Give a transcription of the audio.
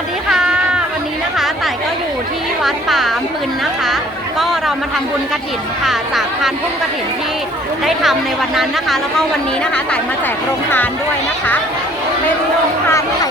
วัสดีค่ะ วันนี้นะคะต่ายก็อยู่ที่วัดป่าอำปืนนะคะ ก็เรามาทำบุญกระถินค่ะ จากทานพุ่มกระถินที่ได้ทำในวันนั้นนะคะ แล้วก็วันนี้นะคะต่ายมาแจกโรงทานด้วยนะคะ เป็นโรงทานไข่